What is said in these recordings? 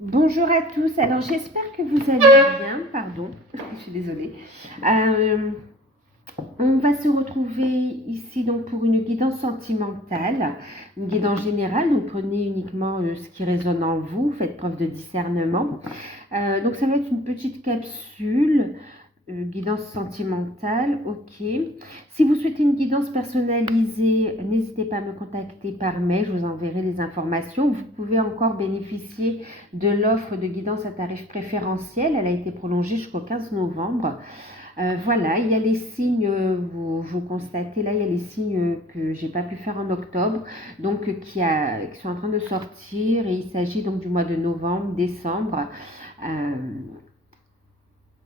Bonjour à tous, alors j'espère que vous allez bien, pardon, je suis désolée. Euh, on va se retrouver ici donc pour une guidance sentimentale, une guidance générale, donc prenez uniquement ce qui résonne en vous, faites preuve de discernement. Donc ça va être une petite capsule. Guidance sentimentale, ok. Si vous souhaitez une guidance personnalisée, n'hésitez pas à me contacter par mail, je vous enverrai les informations. Vous pouvez encore bénéficier de l'offre de guidance à tarif préférentiel. Elle a été prolongée jusqu'au 15 novembre. Voilà, il y a les signes, vous constatez là, il y a les signes que j'ai pas pu faire en octobre, donc qui sont en train de sortir, et il s'agit donc du mois de novembre, décembre. Euh,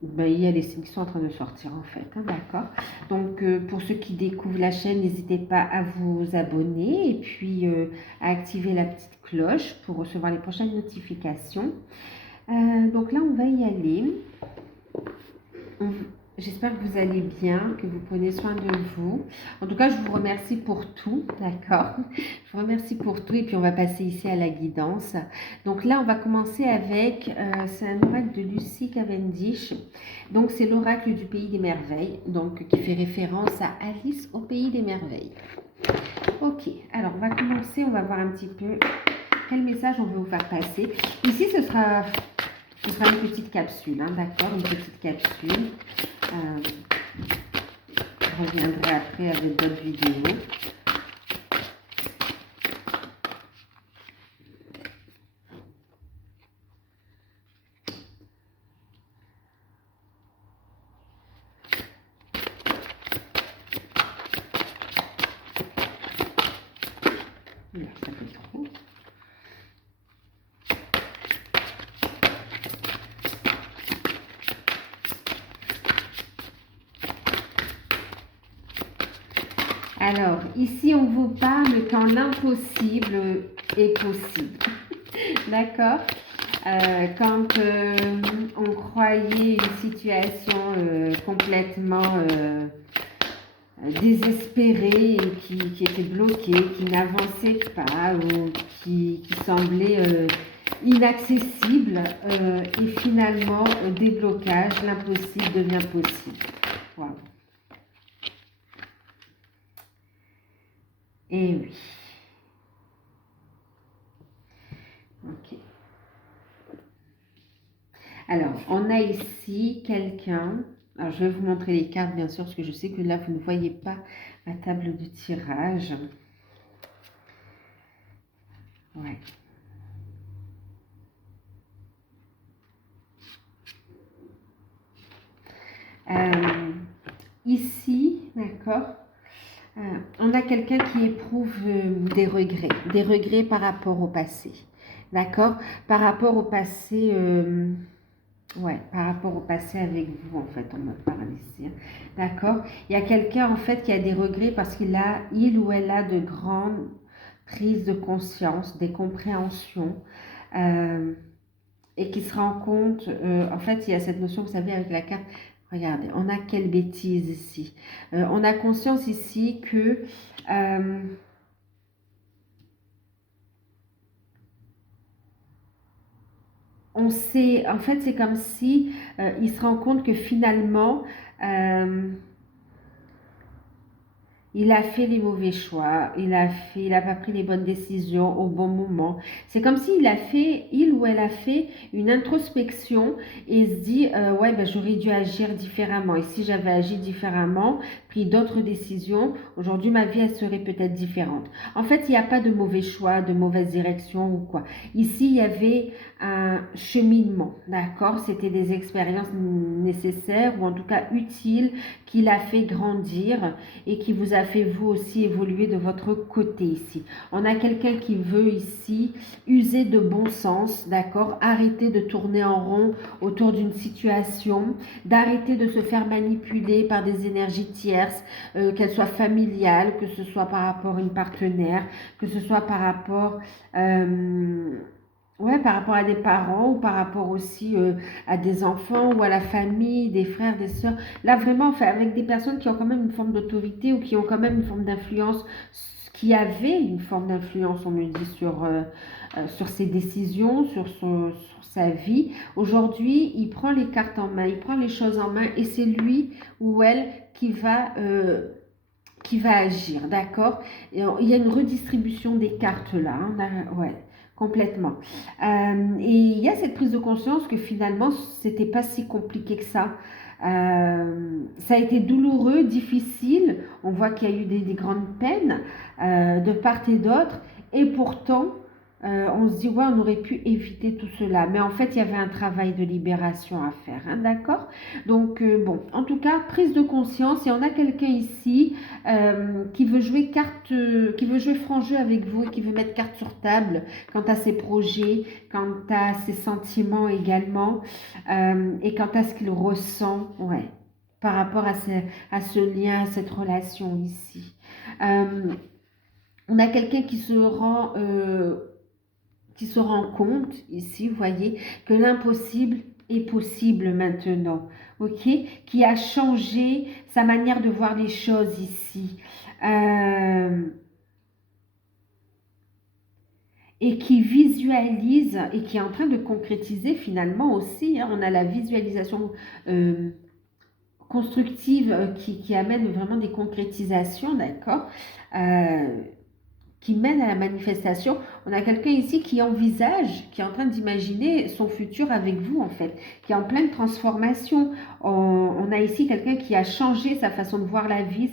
il y a les signes qui sont en train de sortir en fait, hein, d'accord. Donc pour ceux qui découvrent la chaîne, n'hésitez pas à vous abonner et puis à activer la petite cloche pour recevoir les prochaines notifications. Donc là, on va y aller. On- J'espère que vous allez bien, que vous prenez soin de vous. En tout cas, je vous remercie pour tout, d'accord? Je vous remercie pour tout et puis on va passer ici à la guidance. Donc là, on va commencer avec, c'est un oracle de Lucy Cavendish. Donc c'est l'oracle du pays des merveilles, donc qui fait référence à Alice au pays des merveilles. Ok, alors on va commencer, on va voir un petit peu quel message on veut vous faire passer. Ici, ce sera une petite capsule, hein, d'accord? Une petite capsule. Je reviendrai après avec d'autres vidéos. Là, ça fait trop. Alors, ici, on vous parle quand l'impossible est possible. D'accord? Quand on croyait une situation complètement désespérée et qui était bloquée, qui n'avançait pas ou qui semblait inaccessible, et finalement, déblocage, l'impossible devient possible. Wow. Et oui. Ok. Alors, on a ici quelqu'un. Alors, je vais vous montrer les cartes, bien sûr, parce que je sais que là, vous ne voyez pas ma table de tirage. Ouais. Ici, d'accord, on a quelqu'un qui éprouve des regrets par rapport au passé. D'accord? Par rapport au passé, ouais, par rapport au passé avec vous, en fait, on me parle ici, hein. D'accord? Il y a quelqu'un, en fait, qui a des regrets parce il ou elle a de grandes prises de conscience, des compréhensions, euh, et qui se rend compte, en fait, il y a cette notion, vous savez, avec la carte, regardez, on a quelle bêtise ici. On a conscience ici que on sait, en fait, c'est comme si il se rend compte que finalement, euh, il a fait les mauvais choix, il a pas pris les bonnes décisions au bon moment. C'est comme s'il il ou elle a fait une introspection et se dit, ouais, ben, j'aurais dû agir différemment. Et si j'avais agi différemment, pris d'autres décisions, aujourd'hui ma vie elle serait peut-être différente. En fait, il n'y a pas de mauvais choix, de mauvaise direction ou quoi. Ici, il y avait un cheminement, d'accord? C'était des expériences nécessaires ou en tout cas utiles qui l'a fait grandir et qui vous a fait vous aussi évoluer de votre côté ici. On a quelqu'un qui veut ici user de bon sens, d'accord? Arrêter de tourner en rond autour d'une situation, d'arrêter de se faire manipuler par des énergies tierces, qu'elles soient familiales, que ce soit par rapport à une partenaire, que ce soit par rapport... ouais, par rapport à des parents ou par rapport aussi à des enfants ou à la famille, des frères, des sœurs. Là, vraiment, enfin, avec des personnes qui ont quand même une forme d'autorité ou qui ont quand même une forme d'influence, qui avaient une forme d'influence, on me dit, sur ses décisions, sur sa vie. Aujourd'hui, il prend les cartes en main, il prend les choses en main et c'est lui ou elle qui va agir, d'accord? Il y a une redistribution des cartes là, hein, ouais, complètement. Et il y a cette prise de conscience que finalement, c'était pas si compliqué que ça. Ça a été douloureux, difficile. On voit qu'il y a eu des grandes peines de part et d'autre. Et pourtant, on se dit, ouais, on aurait pu éviter tout cela. Mais en fait, il y avait un travail de libération à faire, hein, d'accord? Donc, bon, en tout cas, prise de conscience. Et on a quelqu'un ici qui veut jouer carte, qui veut jouer franc jeu avec vous et qui veut mettre carte sur table quant à ses projets, quant à ses sentiments également, et quant à ce qu'il ressent, ouais, par rapport à ce lien, à cette relation ici. On a quelqu'un qui se rend compte ici, vous voyez, que l'impossible est possible maintenant, ok? Qui a changé sa manière de voir les choses ici. Et qui visualise et qui est en train de concrétiser finalement aussi, hein, on a la visualisation constructive qui amène vraiment des concrétisations, d'accord, qui mène à la manifestation. On a quelqu'un ici qui envisage, qui est en train d'imaginer son futur avec vous en fait, qui est en pleine transformation. On a ici quelqu'un qui a changé sa façon de voir la vie,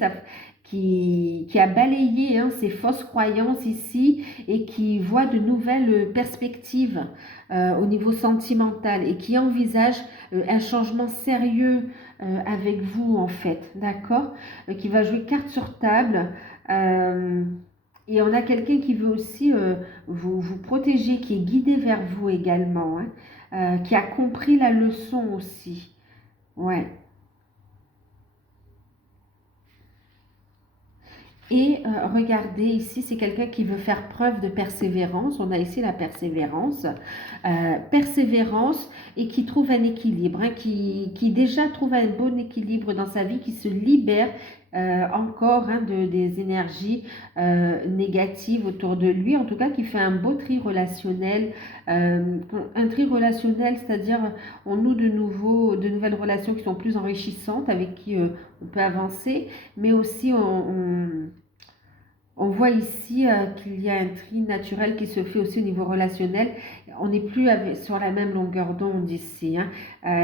qui a balayé ses fausses croyances ici et qui voit de nouvelles perspectives au niveau sentimental et qui envisage un changement sérieux avec vous en fait, d'accord, qui va jouer carte sur table. Et on a quelqu'un qui veut aussi vous protéger, qui est guidé vers vous également, hein, qui a compris la leçon aussi. Ouais. Et regardez ici, c'est quelqu'un qui veut faire preuve de persévérance. On a ici la persévérance. Persévérance et qui trouve un équilibre, hein, qui déjà trouve un bon équilibre dans sa vie, qui se libère encore des énergies négatives autour de lui. En tout cas, qui fait un beau tri relationnel. Un tri relationnel, c'est-à-dire on noue de nouvelles relations qui sont plus enrichissantes, avec qui on peut avancer, mais aussi on voit ici qu'il y a un tri naturel qui se fait aussi au niveau relationnel. On n'est plus sur la même longueur d'onde ici, hein.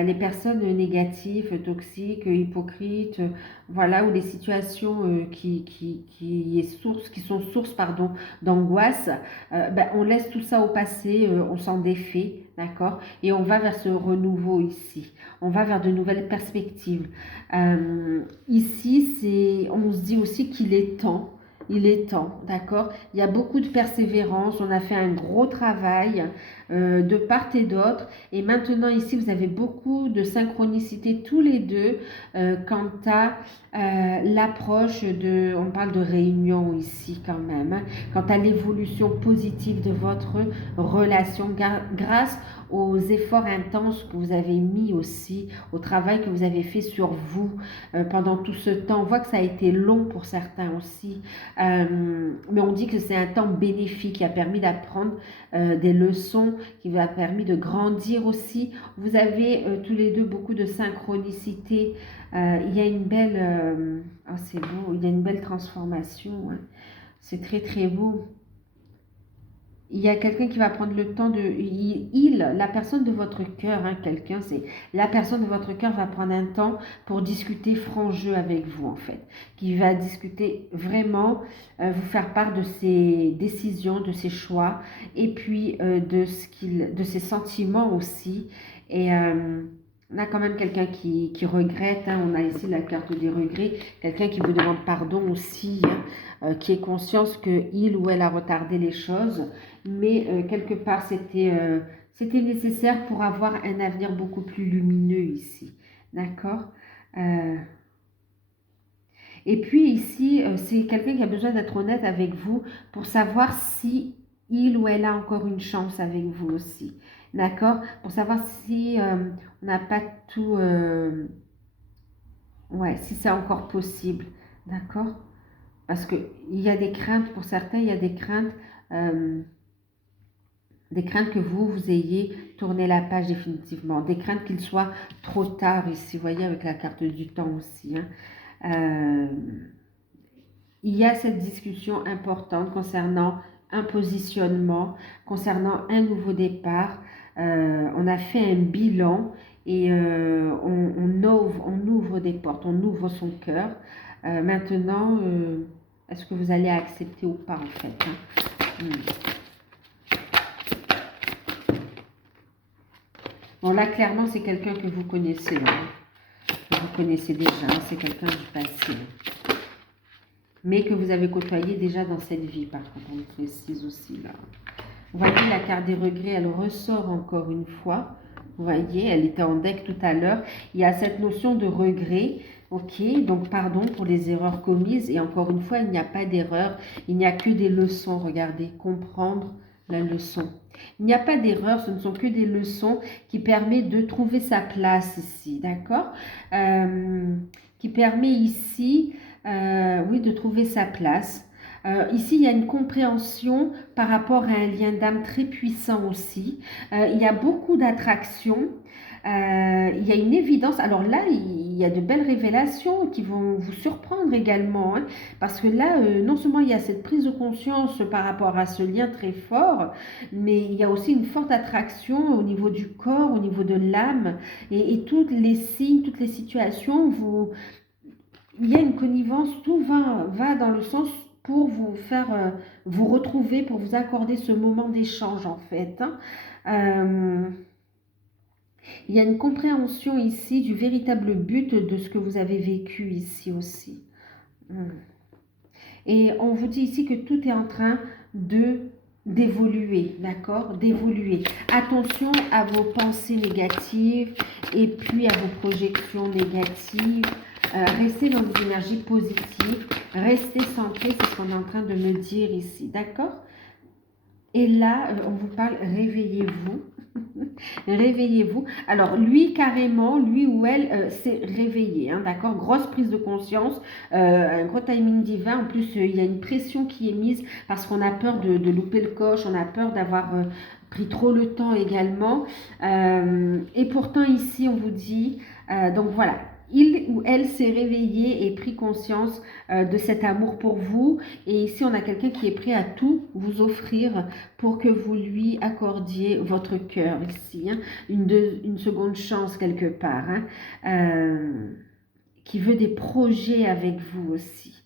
Les personnes négatives, toxiques, hypocrites, voilà, ou les situations qui sont source pardon, d'angoisse, on laisse tout ça au passé, on s'en défait, d'accord? Et on va vers ce renouveau ici. On va vers de nouvelles perspectives. Ici, on se dit aussi qu'il est temps. Il est temps, d'accord? Il y a beaucoup de persévérance, on a fait un gros travail de part et d'autre. Et maintenant ici, vous avez beaucoup de synchronicité tous les deux quant à l'approche on parle de réunion ici quand même, hein, quant à l'évolution positive de votre relation grâce aux efforts intenses que vous avez mis aussi, au travail que vous avez fait sur vous pendant tout ce temps. On voit que ça a été long pour certains aussi, mais on dit que c'est un temps bénéfique qui a permis d'apprendre des leçons, qui vous a permis de grandir aussi. Vous avez tous les deux beaucoup de synchronicité. Il y a une belle... c'est beau, il y a une belle transformation, hein. C'est très très beau. Il y a quelqu'un qui va prendre le temps la personne de votre cœur, hein, c'est la personne de votre cœur va prendre un temps pour discuter franc jeu avec vous en fait, qui va discuter vraiment, vous faire part de ses décisions, de ses choix, et puis de ses sentiments aussi. Et on a quand même quelqu'un qui regrette, hein, on a ici la carte des regrets, quelqu'un qui vous demande pardon aussi, hein, qui est conscience qu'il ou elle a retardé les choses, mais quelque part c'était nécessaire pour avoir un avenir beaucoup plus lumineux ici, d'accord. euh, et puis ici c'est quelqu'un qui a besoin d'être honnête avec vous pour savoir si il ou elle a encore une chance avec vous aussi, d'accord, pour savoir si on n'a pas tout ouais, si c'est encore possible, d'accord, parce que il y a des craintes pour certains, il y a des craintes euh, Des craintes que vous ayez tourné la page définitivement. Des craintes qu'il soit trop tard ici. Vous voyez avec la carte du temps aussi. Hein. Il y a cette discussion importante concernant un positionnement, concernant un nouveau départ. On a fait un bilan et on ouvre des portes, on ouvre son cœur. Maintenant, est-ce que vous allez accepter ou pas en fait, hein? Bon, là, clairement, c'est quelqu'un que vous connaissez. Hein. Que vous connaissez déjà, c'est quelqu'un du passé. Mais que vous avez côtoyé déjà dans cette vie, par contre, on le précise aussi là. Vous voyez, la carte des regrets, elle ressort encore une fois. Vous voyez, elle était en deck tout à l'heure. Il y a cette notion de regret. Ok, donc pardon pour les erreurs commises. Et encore une fois, il n'y a pas d'erreur. Il n'y a que des leçons. Regardez, comprendre la leçon. Il n'y a pas d'erreur, ce ne sont que des leçons qui permettent de trouver sa place ici, d'accord, qui permet ici, oui, de trouver sa place. Ici, il y a une compréhension par rapport à un lien d'âme très puissant aussi. Il y a beaucoup d'attraction. Il y a une évidence. Alors là, il y a de belles révélations qui vont vous surprendre également. Hein, parce que là, non seulement il y a cette prise de conscience par rapport à ce lien très fort, mais il y a aussi une forte attraction au niveau du corps, au niveau de l'âme. Et tous les signes, toutes les situations, il y a une connivence. Tout va dans le sens pour vous faire vous retrouver, pour vous accorder ce moment d'échange en fait. Hein. Il y a une compréhension ici du véritable but de ce que vous avez vécu ici aussi. Et on vous dit ici que tout est en train d'évoluer, d'accord? D'évoluer. Attention à vos pensées négatives et puis à vos projections négatives. Restez dans des énergies positives. Restez centré, c'est ce qu'on est en train de me dire ici, d'accord? Et là, on vous parle, réveillez-vous. Réveillez-vous. Alors, lui, carrément, lui ou elle s'est réveillé, hein, d'accord? Grosse prise de conscience, un gros timing divin. En plus, il y a une pression qui est mise parce qu'on a peur de louper le coche, on a peur d'avoir pris trop le temps également. Et pourtant, ici, on vous dit, donc voilà, il ou elle s'est réveillé et pris conscience de cet amour pour vous. Et ici, on a quelqu'un qui est prêt à tout vous offrir pour que vous lui accordiez votre cœur ici. Hein, une seconde chance quelque part. Hein, qui veut des projets avec vous aussi.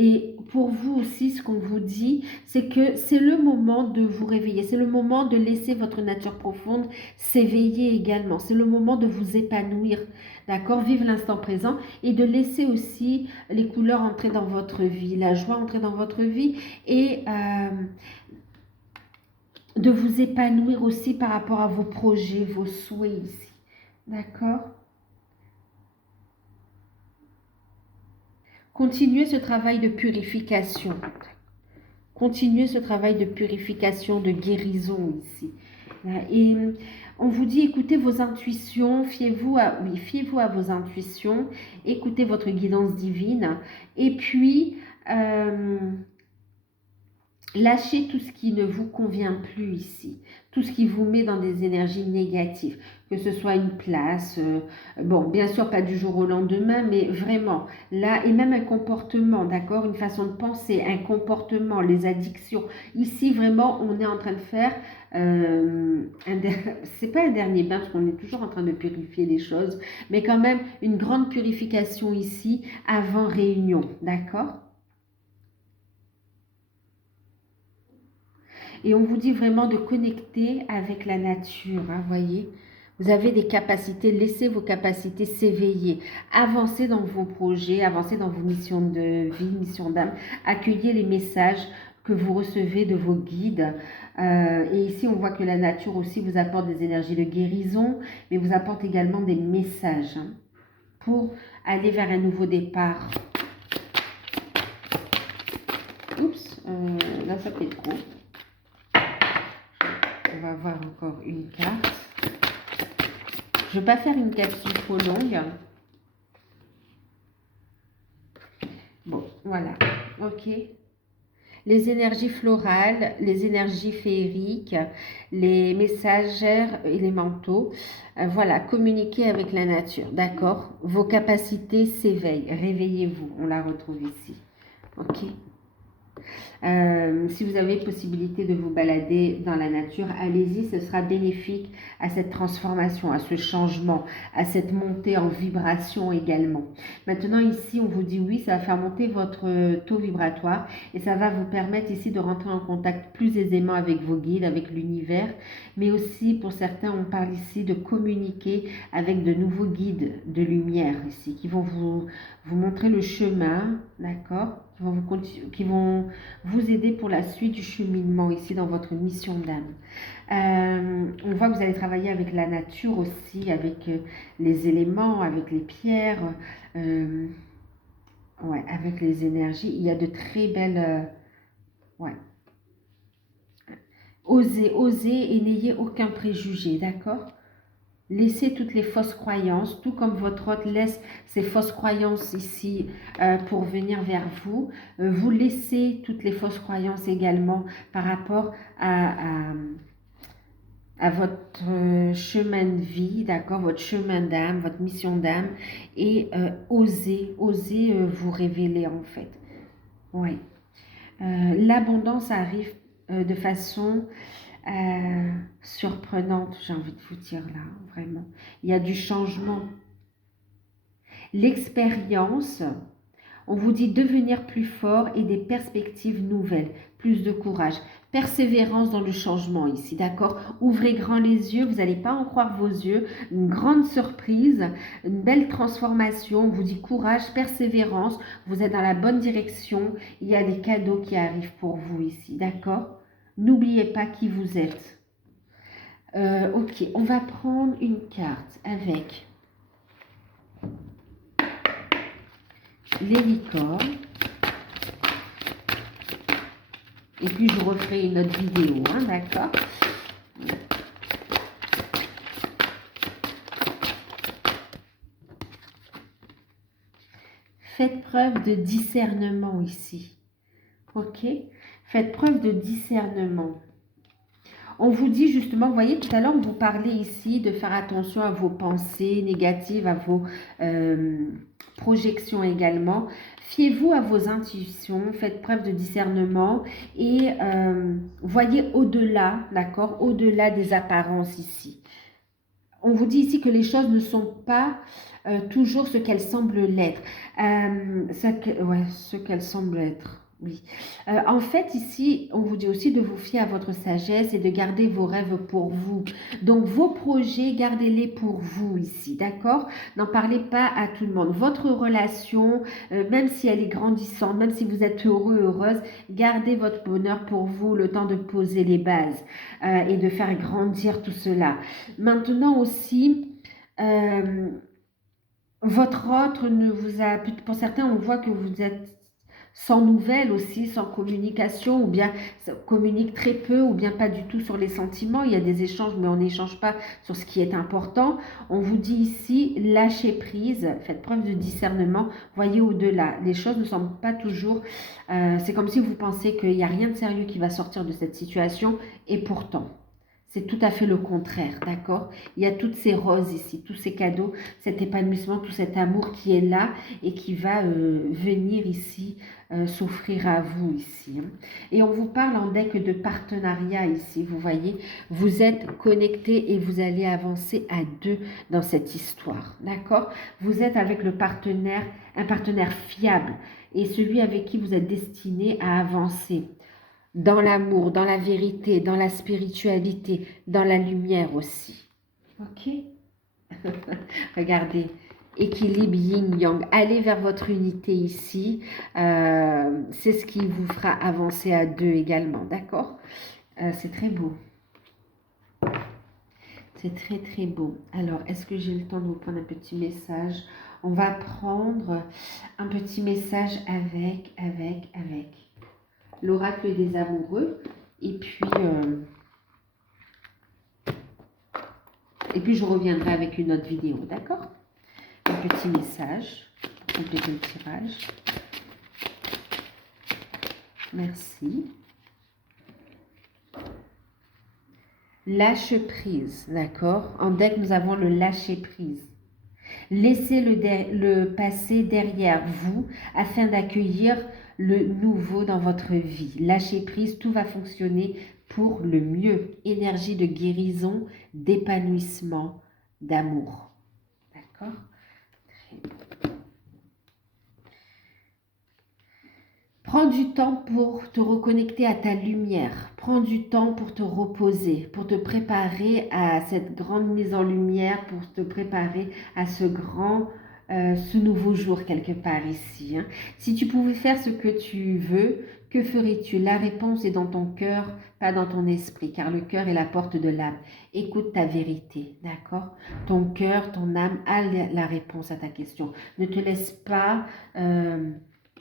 Et pour vous aussi, ce qu'on vous dit, c'est que c'est le moment de vous réveiller. C'est le moment de laisser votre nature profonde s'éveiller également. C'est le moment de vous épanouir, d'accord? Vivre l'instant présent et de laisser aussi les couleurs entrer dans votre vie, la joie entrer dans votre vie et de vous épanouir aussi par rapport à vos projets, vos souhaits ici, d'accord? Continuez ce travail de purification. Continuez ce travail de purification, de guérison ici. Et on vous dit, écoutez vos intuitions, fiez-vous à vos intuitions, écoutez votre guidance divine. Et puis, lâchez tout ce qui ne vous convient plus ici, tout ce qui vous met dans des énergies négatives, que ce soit une place, bon, bien sûr pas du jour au lendemain, mais vraiment, là, et même un comportement, d'accord, une façon de penser, un comportement, les addictions. Ici, vraiment, on est en train de faire, c'est pas un dernier bain, parce qu'on est toujours en train de purifier les choses, mais quand même une grande purification ici, avant réunion, d'accord? Et on vous dit vraiment de connecter avec la nature, hein, voyez. Vous avez des capacités, laissez vos capacités s'éveiller. Avancez dans vos projets, avancez dans vos missions de vie, missions d'âme. Accueillez les messages que vous recevez de vos guides. Et ici, on voit que la nature aussi vous apporte des énergies de guérison, mais vous apporte également des messages hein, pour aller vers un nouveau départ. Oups, là ça fait trop. On va voir encore une carte. Je ne vais pas faire une capsule trop longue. Bon, voilà. Ok. les énergies florales, les énergies féeriques, les messagères élémentaux. Voilà, communiquer avec la nature, d'accord? Vos capacités s'éveillent, réveillez-vous, on la retrouve ici. Ok? Si vous avez possibilité de vous balader dans la nature, allez-y, ce sera bénéfique à cette transformation, à ce changement, à cette montée en vibration également. Maintenant ici, on vous dit oui, ça va faire monter votre taux vibratoire et ça va vous permettre ici de rentrer en contact plus aisément avec vos guides, avec l'univers, mais aussi pour certains, on parle ici de communiquer avec de nouveaux guides de lumière ici, qui vont vous montrer le chemin, d'accord, qui vont vous aider pour la suite du cheminement ici dans votre mission d'âme. On voit que vous allez travailler avec la nature aussi, avec les éléments, avec les pierres, ouais, avec les énergies. Il y a de très belles... ouais. Osez, osez et n'ayez aucun préjugé, d'accord? Laissez toutes les fausses croyances, tout comme votre hôte laisse ses fausses croyances ici pour venir vers vous. Vous laissez toutes les fausses croyances également par rapport à votre chemin de vie, d'accord, votre chemin d'âme, votre mission d'âme, et osez vous révéler en fait. Oui. L'abondance arrive de façon surprenante, j'ai envie de vous dire là, vraiment. Il y a du changement. L'expérience, on vous dit devenir plus fort et des perspectives nouvelles, plus de courage. Persévérance dans le changement ici, d'accord? Ouvrez grand les yeux, vous n'allez pas en croire vos yeux. Une grande surprise, une belle transformation. On vous dit courage, persévérance, vous êtes dans la bonne direction. Il y a des cadeaux qui arrivent pour vous ici, d'accord? N'oubliez pas qui vous êtes. Ok, on va prendre une carte avec les licornes. Et puis, je referai une autre vidéo, hein, d'accord? Faites preuve de discernement ici. Ok? Faites preuve de discernement. On vous dit justement, vous voyez, tout à l'heure, on vous parlait ici de faire attention à vos pensées négatives, à vos projections également. Fiez-vous à vos intuitions, faites preuve de discernement et voyez au-delà, d'accord, au-delà des apparences ici. On vous dit ici que les choses ne sont pas toujours ce qu'elles semblent l'être. Ce qu'elles semblent être. Oui. En fait, ici, on vous dit aussi de vous fier à votre sagesse et de garder vos rêves pour vous. Donc, vos projets, gardez-les pour vous ici, d'accord? N'en parlez pas à tout le monde. Votre relation, même si elle est grandissante, même si vous êtes heureux, heureuse, gardez votre bonheur pour vous, le temps de poser les bases et de faire grandir tout cela. Maintenant aussi, votre autre ne vous a... Pour certains, on voit que vous êtes sans nouvelles aussi, sans communication, ou bien ça communique très peu, ou bien pas du tout sur les sentiments. Il y a des échanges, mais on n'échange pas sur ce qui est important. On vous dit ici, lâchez prise, faites preuve de discernement, voyez au-delà. Les choses ne semblent pas toujours... c'est comme si vous pensez qu'il n'y a rien de sérieux qui va sortir de cette situation, et pourtant... C'est tout à fait le contraire, d'accord? Il y a toutes ces roses ici, tous ces cadeaux, cet épanouissement, tout cet amour qui est là et qui va venir ici s'offrir à vous ici. Hein. Et on vous parle en deck de partenariat ici, vous voyez? Vous êtes connectés et vous allez avancer à deux dans cette histoire, d'accord? Vous êtes avec le partenaire, un partenaire fiable et celui avec qui vous êtes destiné à avancer. Dans l'amour, dans la vérité, dans la spiritualité, dans la lumière aussi. Ok? Regardez, équilibre yin-yang. Allez vers votre unité ici. C'est ce qui vous fera avancer à deux également. D'accord? C'est très beau. C'est très très beau. Alors, est-ce que j'ai le temps de vous prendre un petit message? On va prendre un petit message avec l'oracle des amoureux et puis je reviendrai avec une autre vidéo, d'accord? Un petit message pour compléter le tirage. Merci. Lâche prise, d'accord? En deck, nous avons le lâcher prise. Laissez le passé derrière vous afin d'accueillir le nouveau dans votre vie. Lâchez prise, tout va fonctionner pour le mieux. Énergie de guérison, d'épanouissement, d'amour. D'accord? Prends du temps pour te reconnecter à ta lumière. Prends du temps pour te reposer, pour te préparer à cette grande mise en lumière, pour te préparer à ce nouveau jour quelque part ici, hein. Si tu pouvais faire ce que tu veux, que ferais-tu? La réponse est dans ton cœur, pas dans ton esprit, car le cœur est la porte de l'âme. Écoute ta vérité, d'accord? Ton cœur, ton âme a la réponse à ta question. Ne te laisse pas...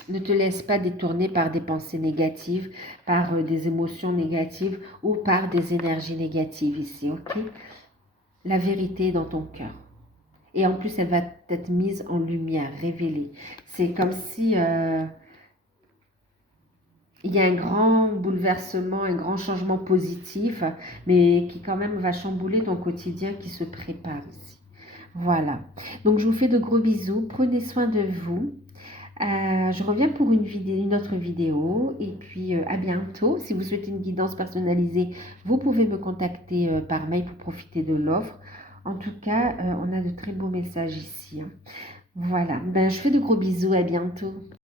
ne te laisse pas détourner par des pensées négatives, par des émotions négatives ou par des énergies négatives ici, ok? La vérité est dans ton cœur. Et en plus, elle va être mise en lumière, révélée. C'est comme si il y a un grand bouleversement, un grand changement positif, mais qui quand même va chambouler ton quotidien qui se prépare ici. Voilà. Donc, je vous fais de gros bisous. Prenez soin de vous. Je reviens pour une autre vidéo et puis à bientôt. Si vous souhaitez une guidance personnalisée, vous pouvez me contacter par mail pour profiter de l'offre. En tout cas, on a de très beaux messages ici, hein. Voilà, ben, je fais de gros bisous, à bientôt.